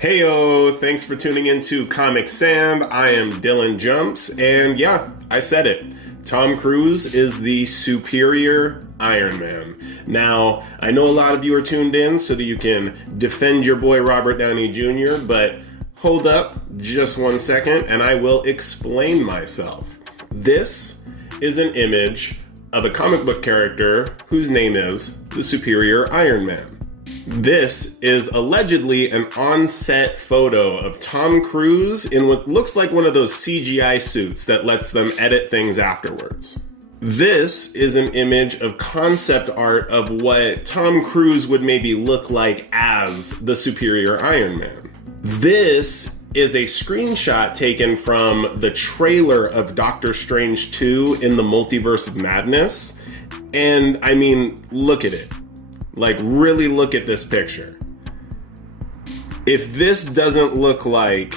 Heyo, thanks for tuning into Comic Sam. I am Dylan Jumps, and yeah, I said it. Tom Cruise is the superior Iron Man. Now, I know a lot of you are tuned in so that you can defend your boy Robert Downey Jr., but hold up just 1 second and I will explain myself. This is an image of a comic book character whose name is the superior Iron Man. This is allegedly an on-set photo of Tom Cruise in what looks like one of those CGI suits that lets them edit things afterwards. This is an image of concept art of what Tom Cruise would maybe look like as the superior Iron Man. This is a screenshot taken from the trailer of Doctor Strange 2 in the Multiverse of Madness. And I mean, look at it. Like, really look at this picture. If this doesn't look like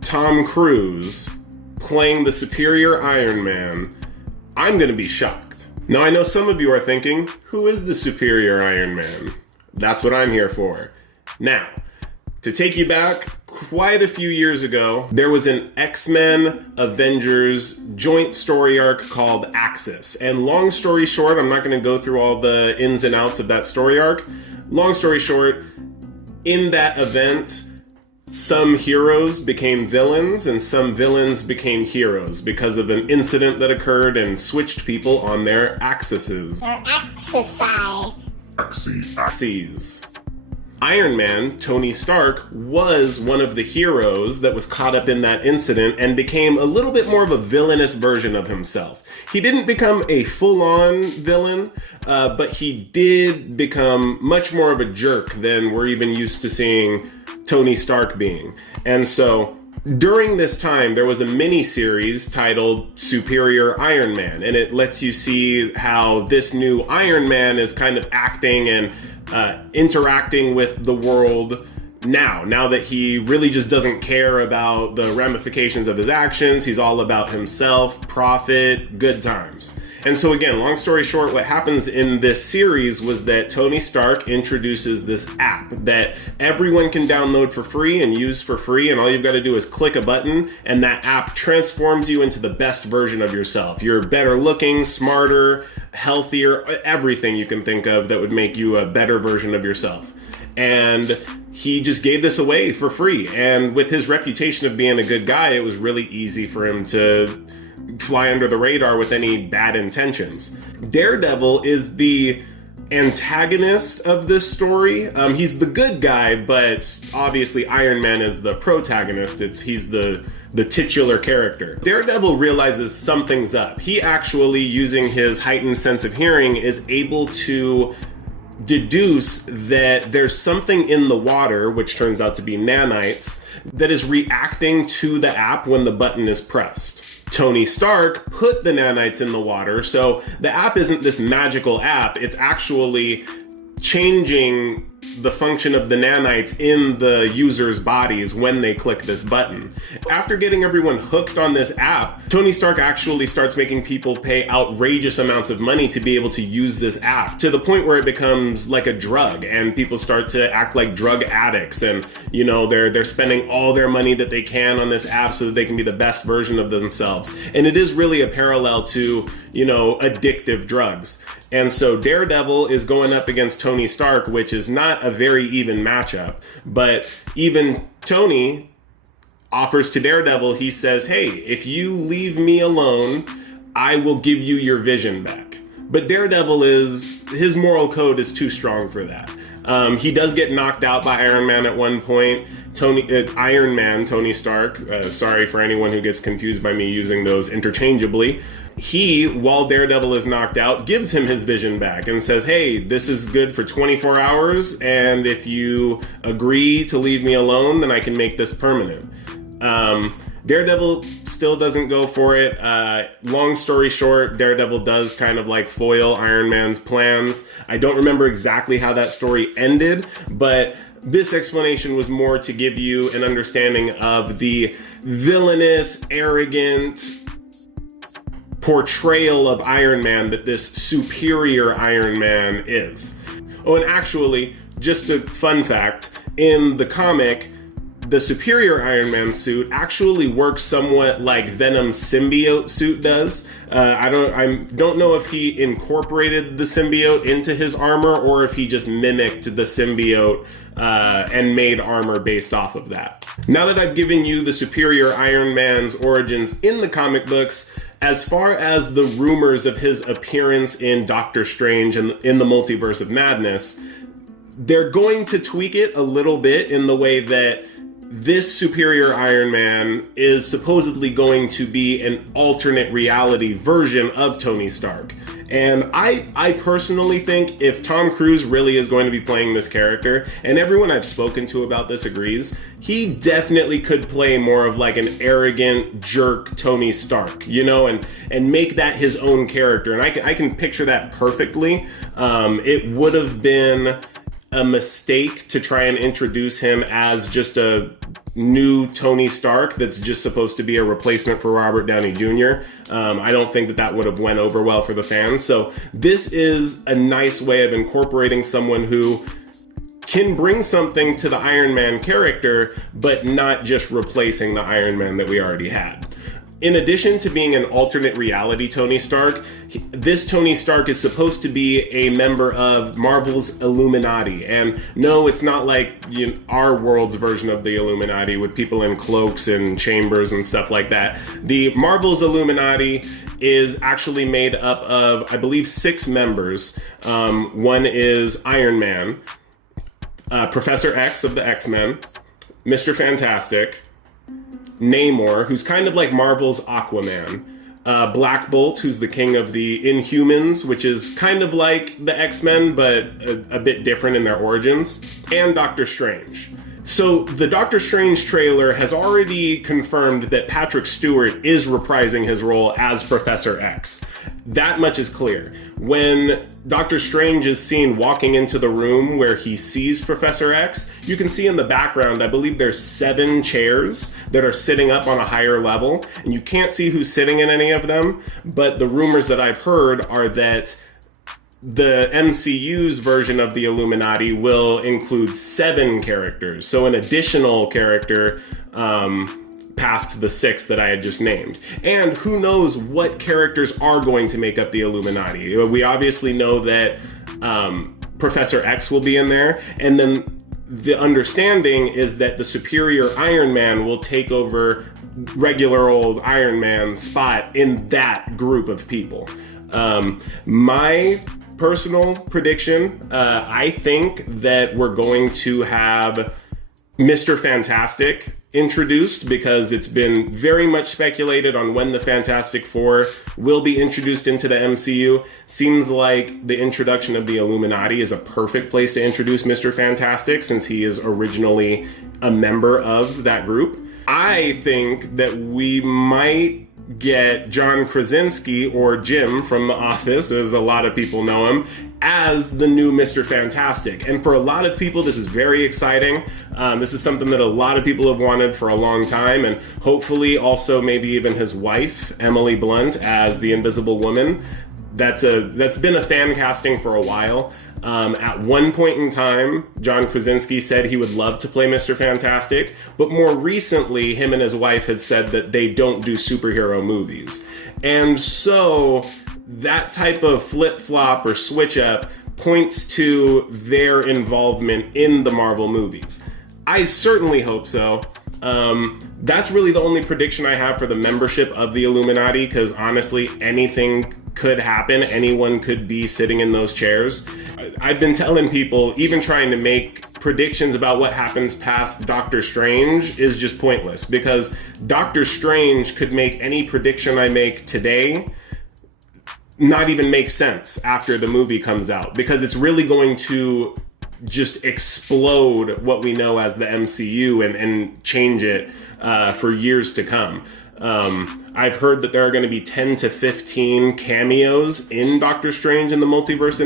Tom Cruise playing the superior Iron Man, I'm gonna be shocked. Now, I know some of you are thinking, who is the superior Iron Man? That's what I'm here for. Now, to take you back quite a few years ago, there was an X-Men Avengers joint story arc called Axis. And long story short, I'm not going to go through all the ins and outs of that story arc. Long story short, in that event, some heroes became villains and some villains became heroes because of an incident that occurred and switched people on their axes. Their Axes. Iron Man, Tony Stark, was one of the heroes that was caught up in that incident and became a little bit more of a villainous version of himself. He didn't become a full-on villain, but he did become much more of a jerk than we're even used to seeing Tony Stark being. And so, during this time, there was a mini-series titled Superior Iron Man, and it lets you see how this new Iron Man is kind of acting and interacting with the world now that he really just doesn't care about the ramifications of his actions. He's all about himself, profit, good times. And so again, long story short, what happens in this series was that Tony Stark introduces this app that everyone can download for free and use for free, and all you've got to do is click a button, and that app transforms you into the best version of yourself. You're better looking, smarter, healthier, everything you can think of that would make you a better version of yourself. And he just gave this away for free. And with his reputation of being a good guy, it was really easy for him to fly under the radar with any bad intentions. Daredevil is the antagonist of this story. He's the good guy, but obviously Iron Man is the protagonist. He's the titular character. Daredevil realizes something's up. He actually, using his heightened sense of hearing, is able to deduce that there's something in the water, which turns out to be nanites, that is reacting to the app when the button is pressed. Tony Stark put the nanites in the water, so the app isn't this magical app, it's actually changing the function of the nanites in the user's bodies when they click this button. After getting everyone hooked on this app, Tony Stark actually starts making people pay outrageous amounts of money to be able to use this app, to the point where it becomes like a drug and people start to act like drug addicts, and they're spending all their money that they can on this app so that they can be the best version of themselves. And it is really a parallel to, addictive drugs. And so Daredevil is going up against Tony Stark, which is not a very even matchup. But even Tony offers to Daredevil, he says, hey, if you leave me alone, I will give you your vision back. But Daredevil his moral code is too strong for that. He does get knocked out by Iron Man at one point. Iron Man, Tony Stark, sorry for anyone who gets confused by me using those interchangeably. He, while Daredevil is knocked out, gives him his vision back and says, hey, this is good for 24 hours, and if you agree to leave me alone, then I can make this permanent. Daredevil still doesn't go for it. Long story short, Daredevil does kind of like foil Iron Man's plans. I don't remember exactly how that story ended, but this explanation was more to give you an understanding of the villainous, arrogant portrayal of Iron Man that this superior Iron Man is. Oh, and actually, just a fun fact, in the comic, the superior Iron Man suit actually works somewhat like Venom's symbiote suit does. I don't know if he incorporated the symbiote into his armor or if he just mimicked the symbiote and made armor based off of that. Now that I've given you the superior Iron Man's origins in the comic books, as far as the rumors of his appearance in Doctor Strange and in the Multiverse of Madness, they're going to tweak it a little bit in the way that this superior Iron Man is supposedly going to be an alternate reality version of Tony Stark. And I personally think if Tom Cruise really is going to be playing this character, and everyone I've spoken to about this agrees, he definitely could play more of like an arrogant jerk Tony Stark, you know, and make that his own character. And I can picture that perfectly. It would have been a mistake to try and introduce him as just a new Tony Stark that's just supposed to be a replacement for Robert Downey Jr. I don't think that would have went over well for the fans. So this is a nice way of incorporating someone who can bring something to the Iron Man character, but not just replacing the Iron Man that we already had. In addition to being an alternate reality Tony Stark, this Tony Stark is supposed to be a member of Marvel's Illuminati. And no, it's not like our world's version of the Illuminati with people in cloaks and chambers and stuff like that. The Marvel's Illuminati is actually made up of, I believe, 6 members. One is Iron Man, Professor X of the X-Men, Mr. Fantastic, Namor, who's kind of like Marvel's Aquaman, Black Bolt, who's the king of the Inhumans, which is kind of like the X-Men, but a bit different in their origins, and Doctor Strange. So the Doctor Strange trailer has already confirmed that Patrick Stewart is reprising his role as Professor X. That much is clear. When Doctor Strange is seen walking into the room where he sees Professor X, you can see in the background, I believe there's 7 chairs that are sitting up on a higher level, and you can't see who's sitting in any of them, but the rumors that I've heard are that the MCU's version of the Illuminati will include 7 characters, so an additional character past the 6 that I had just named. And who knows what characters are going to make up the Illuminati. We obviously know that Professor X will be in there, and then the understanding is that the superior Iron Man will take over regular old Iron Man's spot in that group of people. My personal prediction, I think that we're going to have Mr. Fantastic introduced, because it's been very much speculated on when the Fantastic Four will be introduced into the MCU. Seems like the introduction of the Illuminati is a perfect place to introduce Mr. Fantastic, since he is originally a member of that group. I think that we might get John Krasinski, or Jim from The Office, as a lot of people know him, as the new Mr. Fantastic. And for a lot of people, this is very exciting. This is something that a lot of people have wanted for a long time, and hopefully also maybe even his wife, Emily Blunt, as the Invisible Woman. That's been a fan casting for a while. At one point in time, John Krasinski said he would love to play Mr. Fantastic, but more recently, him and his wife had said that they don't do superhero movies. And so that type of flip-flop or switch-up points to their involvement in the Marvel movies. I certainly hope so. That's really the only prediction I have for the membership of the Illuminati, because honestly, anything could happen. Anyone could be sitting in those chairs. I've been telling people, even trying to make predictions about what happens past Doctor Strange is just pointless, because Doctor Strange could make any prediction I make today not even make sense after the movie comes out, because it's really going to just explode what we know as the MCU and change it for years to come. I've heard that there are going to be 10 to 15 cameos in Doctor Strange in the multiverse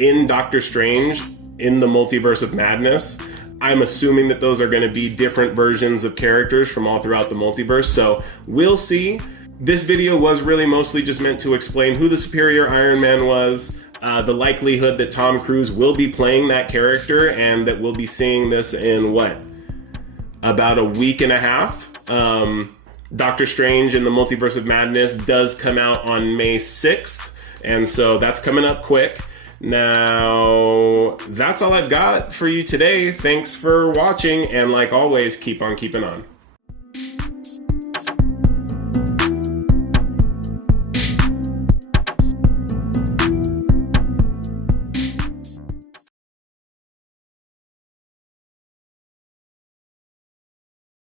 in Doctor Strange in the Multiverse of Madness. I'm assuming that those are going to be different versions of characters from all throughout the multiverse, so we'll see. This video was really mostly just meant to explain who the superior Iron Man was, the likelihood that Tom Cruise will be playing that character, and that we'll be seeing this in about a week and a half. Doctor Strange in the Multiverse of Madness does come out on May 6th, and so that's coming up quick. Now, that's all I've got for you today. Thanks for watching, and like always, keep on keeping on.